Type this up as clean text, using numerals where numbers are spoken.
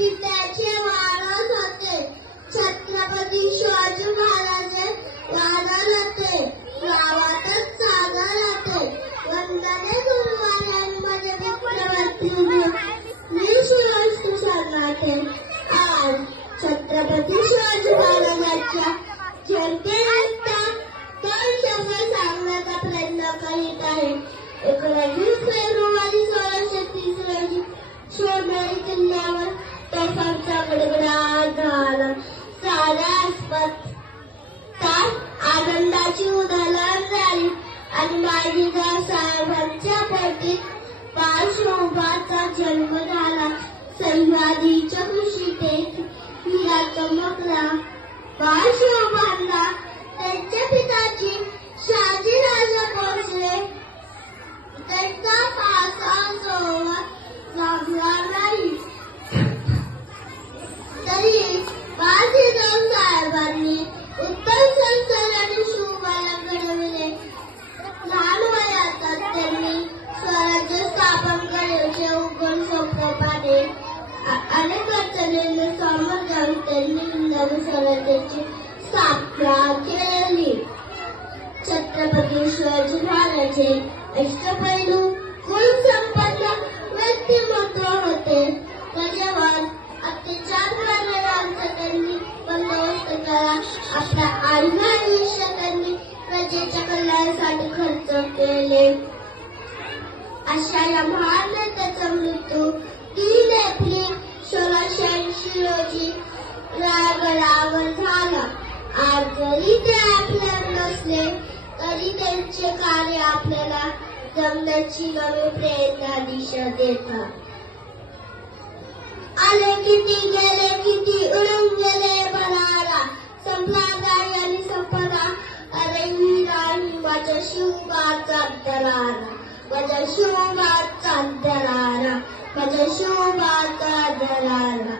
पित्याचे वारस होते. छत्रपती शिवाजी महाराज वानर होते. गावातच सागर होते. वंदने गुरुवाऱ्यांमध्ये विक्रमती वीरशिरोष्ट शरणाथे. आज छत्रपती शिवाजी महाराजांच्या जयंतीनिमित्त दोन शब्द सांगण्याचा प्रयत्न करीत आहे. 19 फेब्रुवारी 1630 रोजी शिवनेरी किल्ल्यावर तोफांचा गडगडाट झाला. साऱ्या आनंदाची उधळण झाली आणि माजीदार साहेबांच्या पोटी बाळशिवबाचा जन्म झाला. सह्याद्रीच्या कुशीत हिरा चमकला. बाळशिवबांना त्यांच्या पिताची शहाजीराजा भोसले त्यांचा पासा सोबत लाभला नाही. तरी बाजीराव साहेबांनी उत्तम संस्कार आणि शिवबाला घडविले. लहान वयातच त्यांनी स्वराज्य स्थापन करण्याचे उघड स्वप्न पाहिले. अनेक अडचणींना सामोरे जाऊन त्यांनी हिंदवी स्वराज्याची स्थापना केली. छत्रपती शिवाजी महाराज हे अष्टपैलू गुणसंपन्न व्यक्तिमत्व होते. त्याच्यावर अत्याचार करणाऱ्यांचा त्यांनी बंदोबस्त केला. आपल्या आयुष्य आयुष्य त्यांनी प्रजेच्या कल्याणासाठी खर्च केले. अशा या महान नेत्याचा मृत्यू 3 एप्रिल 1680 रोजी रायगडावर झाला. आज जरी ते आपल्यावर नसले तरी त्यांचे कार्य आपल्याला जगण्याची नवी प्रेरणा दिशा देतात. आले किती गेले किती उडून गेले बरारा. संपला गाय आणि संपला अरे हिराही माझ्या शिवबाचा दरारा. माझ्या शिवबाचा दरारा. माझ्या शिवबाचा दरारा.